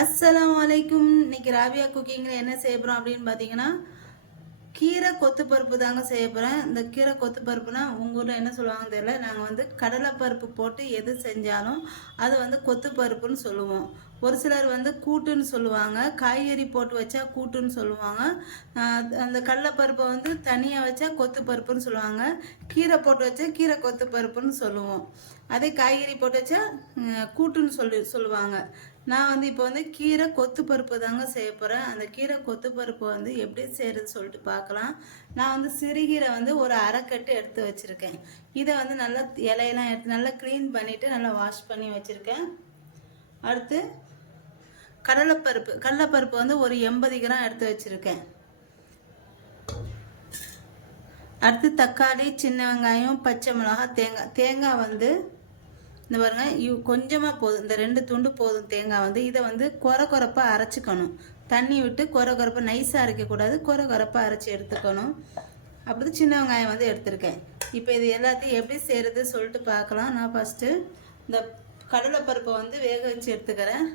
அஸ்லாம் வலைக்கும் இன்னைக்கு ராபியா குக்கிங்கில் என்ன செய்ய போகிறோம் அப்படின்னு பார்த்தீங்கன்னா கீரை கொத்து பருப்பு தாங்க செய்ய போகிறேன் இந்த கீரை கொத்து பருப்புனா உங்கள் ஊரில் என்ன சொல்லுவாங்கன்னு தெரியல. நாங்கள் வந்து கடலைப்பருப்பு போட்டு எது செஞ்சாலும் அது வந்து கொத்து பருப்புன்னு சொல்லுவோம். ஒரு சிலர் வந்து கூட்டுன்னு சொல்லுவாங்க. காய்கறி போட்டு வச்சா கூட்டுன்னு சொல்லுவாங்க. அந்த கடலைப்பருப்பை வந்து தனியாக வச்சா கொத்து பருப்புன்னு சொல்லுவாங்க. கீரை போட்டு வச்சா கீரை கொத்து பருப்புன்னு சொல்லுவோம். அதே காய்கறி போட்டு வச்சா கூட்டுன்னு சொல்லி சொல்லுவாங்க. நான் வந்து இப்போ வந்து கீரை கொத்து பருப்பு தாங்க செய்ய போகிறேன் அந்த கீரை கொத்து பருப்பு வந்து எப்படி செய்கிறது சொல்லிட்டு பார்க்கலாம். நான் வந்து சிறுகீரை வந்து ஒரு அரைக்கட்டு எடுத்து வச்சுருக்கேன். இதை வந்து நல்லா இலையெல்லாம் எடுத்து நல்லா க்ளீன் பண்ணிவிட்டு நல்லா வாஷ் பண்ணி வச்சுருக்கேன். அடுத்து கடலைப்பருப்பு. கடலைப்பருப்பு வந்து ஒரு எண்பது கிராம் எடுத்து வச்சுருக்கேன். அடுத்து தக்காளி சின்ன வெங்காயம் பச்சை மிளகாய் தேங்காய். தேங்காய் வந்து இந்த பாருங்க இவ் கொஞ்சமாக போதும் இந்த ரெண்டு துண்டு போதும் தேங்காய் வந்து இதை வந்து குறை குறைப்பாக அரைச்சிக்கணும். தண்ணி விட்டு குறை குறைப்பாக நைஸாக அரைக்கக்கூடாது குறை குறைப்பாக அரைச்சி எடுத்துக்கணும். அப்படி சின்ன வெங்காயம் வந்து எடுத்திருக்கேன். இப்போ இது எல்லாத்தையும் எப்படி செய்கிறது சொல்லிட்டு பார்க்கலாம். நான் ஃபஸ்ட்டு இந்த கடலைப்பருப்பை வந்து வேக வச்சு எடுத்துக்கிறேன்.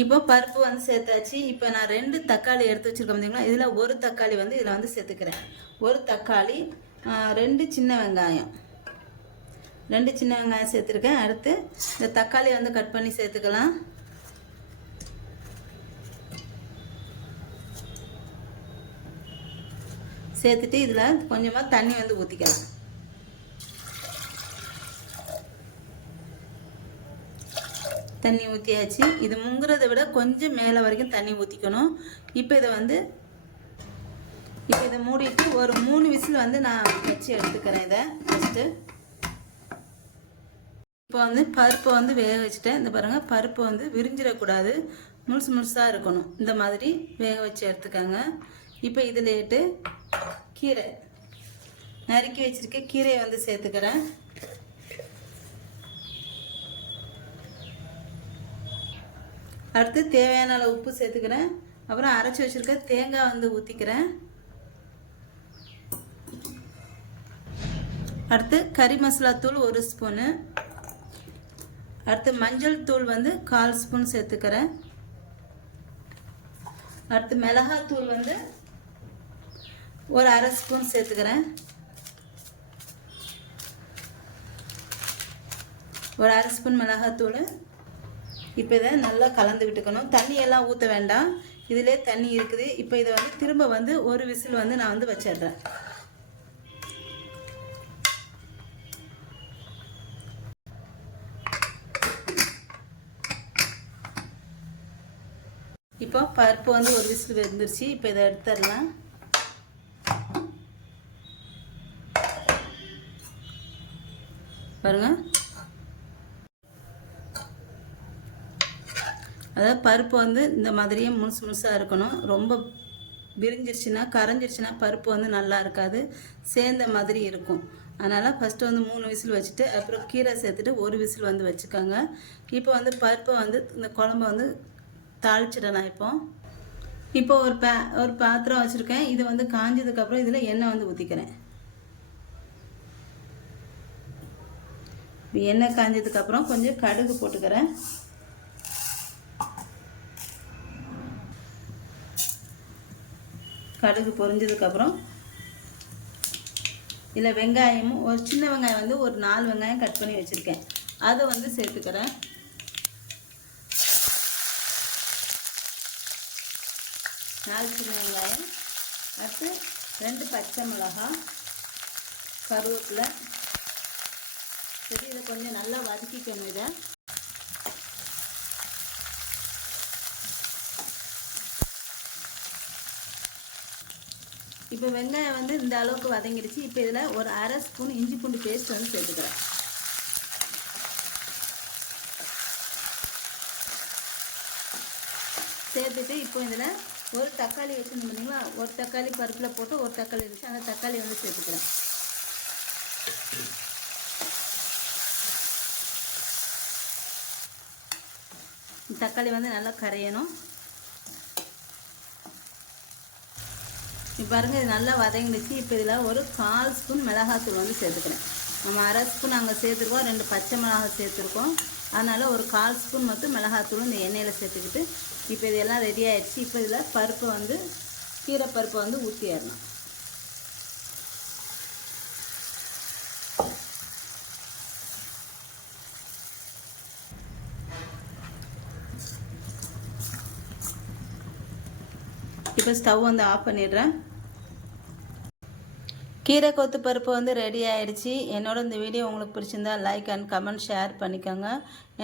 இப்போ பருப்பு வந்து சேர்த்தாச்சு. இப்போ நான் ரெண்டு தக்காளி எடுத்து வச்சுருக்கேன் பார்த்தீங்களா இதில் ஒரு தக்காளி வந்து இதில் வந்து சேர்த்துக்கிறேன். ஒரு தக்காளி ரெண்டு சின்ன வெங்காயம். ரெண்டு சின்ன வெங்காயம் சேர்த்துருக்கேன். அடுத்து இந்த தக்காளி வந்து கட் பண்ணி சேர்த்துக்கலாம். சேர்த்துட்டு இதில் கொஞ்சமாக தண்ணி வந்து ஊற்றிக்கலாம் தண்ணி ஊற்றியாச்சு இது முங்குறதை விட கொஞ்சம் மேலே வரைக்கும் தண்ணி ஊற்றிக்கணும் இப்போ இதை வந்து இப்போ இதை மூடிட்டு ஒரு மூணு விசில் வந்து நான் வச்சு எடுத்துக்கிறேன் இதை. ஃபஸ்ட்டு இப்போ வந்து பருப்பை வந்து வேக வச்சுட்டேன். இந்த பாருங்கள் பருப்பு வந்து விரிஞ்சிடக்கூடாது. முழுசு முழுசாக இருக்கணும். இந்த மாதிரி வேக வச்சு எடுத்துக்கோங்க. இப்போ இதுலேட்டு கீரை நறுக்கி வச்சுருக்க கீரையை வந்து சேர்த்துக்கிறேன். அடுத்து தேவையான அளவு உப்பு சேர்த்துக்கிறேன். அப்புறம் அரைச்சி வச்சுருக்க தேங்காய் வந்து ஊற்றிக்கிறேன் அடுத்து கறி மசாலா தூள் ஒரு ஸ்பூனு. அடுத்து மஞ்சள் தூள் வந்து கால் ஸ்பூன் சேர்த்துக்கிறேன். அடுத்து மிளகாத்தூள் வந்து ஒரு அரை ஸ்பூன் சேர்த்துக்கிறேன். ஒரு அரை ஸ்பூன் மிளகாத்தூள் இப்போ இதை நல்லா கலந்து விட்டுக்கணும். தண்ணியெல்லாம் ஊற்ற வேண்டாம். இதிலே தண்ணி இருக்குது. இப்போ இதை வந்து திரும்ப வந்து ஒரு விசில் வந்து நான் வந்து வச்சிடுறேன். இப்போ பருப்பு வந்து ஒரு விசில் வெந்துருச்சு. இப்போ இதை எடுத்துடலாம். பாருங்க. அதாவது பருப்பு வந்து இந்த மாதிரியே முழுசு முழுசாக இருக்கணும். ரொம்ப விரிஞ்சிருச்சுன்னா கரைஞ்சிருச்சுன்னா பருப்பு வந்து நல்லா இருக்காது. சேர்ந்த மாதிரி இருக்கும். அதனால் ஃபஸ்ட்டு வந்து மூணு விசில் வச்சுட்டு அப்புறம் கீரை சேர்த்துட்டு ஒரு விசில் வந்து வச்சுக்கோங்க. இப்போ வந்து பருப்பை வந்து இந்த குழம்ப வந்து தாளிச்சிடலாம் இப்போ. இப்போ ஒரு பே ஒரு பாத்திரம் வச்சுருக்கேன். இது வந்து காஞ்சதுக்கப்புறம் இதில் எண்ணெய் வந்து ஊற்றிக்கிறேன் எண்ணெய் காஞ்சதுக்கப்புறம் கொஞ்சம் கடுகு போட்டுக்கிறேன். கடுகு பொரிஞ்சதுக்கப்புறம் இதில் வெங்காயமும் ஒரு சின்ன வெங்காயம் வந்து ஒரு நாலு வெங்காயம் கட் பண்ணி வச்சுருக்கேன். அதை வந்து சேர்த்துக்கிறேன். நாலு சின்ன வெங்காயம் அடுத்து ரெண்டு பச்சை மிளகாய் கருவேப்பிலை. சரி இதை கொஞ்சம் நல்லா வதக்கிக்கணும் இதை. இப்போ வெங்காயம் வந்து இந்த அளவுக்கு வதங்கிடுச்சு இப்போ இதில் ஒரு அரை ஸ்பூன் இஞ்சி பூண்டு பேஸ்ட் வந்து சேர்த்துக்கிறேன். சேர்த்துட்டு இப்போ இதில் ஒரு தக்காளி வச்சுருந்தோம் பார்த்தீங்களா? ஒரு தக்காளி பருப்பில் போட்டு ஒரு தக்காளி இருந்துச்சு அந்த தக்காளி வந்து சேர்த்துக்கிறேன். தக்காளி வந்து நல்லா கரையணும். இப்போ பாருங்க இது நல்லா வதங்கிடுச்சு. இப்போ இதில் ஒரு கால் ஸ்பூன் மிளகாத்தூள் வந்து சேர்த்துக்கிறேன். நம்ம அரை ஸ்பூன் அங்கே சேர்த்துருக்கோம் ரெண்டு பச்சை மிளகாய் சேர்த்துருக்கோம். அதனால் ஒரு கால் ஸ்பூன் மட்டும் மிளகாத்தூள் இந்த எண்ணெயில் சேர்த்துக்கிட்டு இப்போ இதெல்லாம் ரெடி ஆகிடுச்சு இப்போ இதில் பருப்பை வந்து கீரை பருப்பை வந்து ஊற்றிடணும் இப்போ ஸ்டவ் வந்து ஆஃப் பண்ணிடுறேன். கீரை கொத்து பருப்பு வந்து ரெடி ஆயிடுச்சு. என்னோட இந்த வீடியோ உங்களுக்கு பிடிச்சிருந்தா லைக் அண்ட் கமெண்ட் ஷேர் பண்ணிக்கோங்க.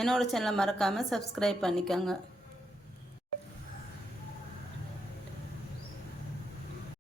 என்னோட சேனலை மறக்காமல் சப்ஸ்கிரைப் பண்ணிக்கோங்க.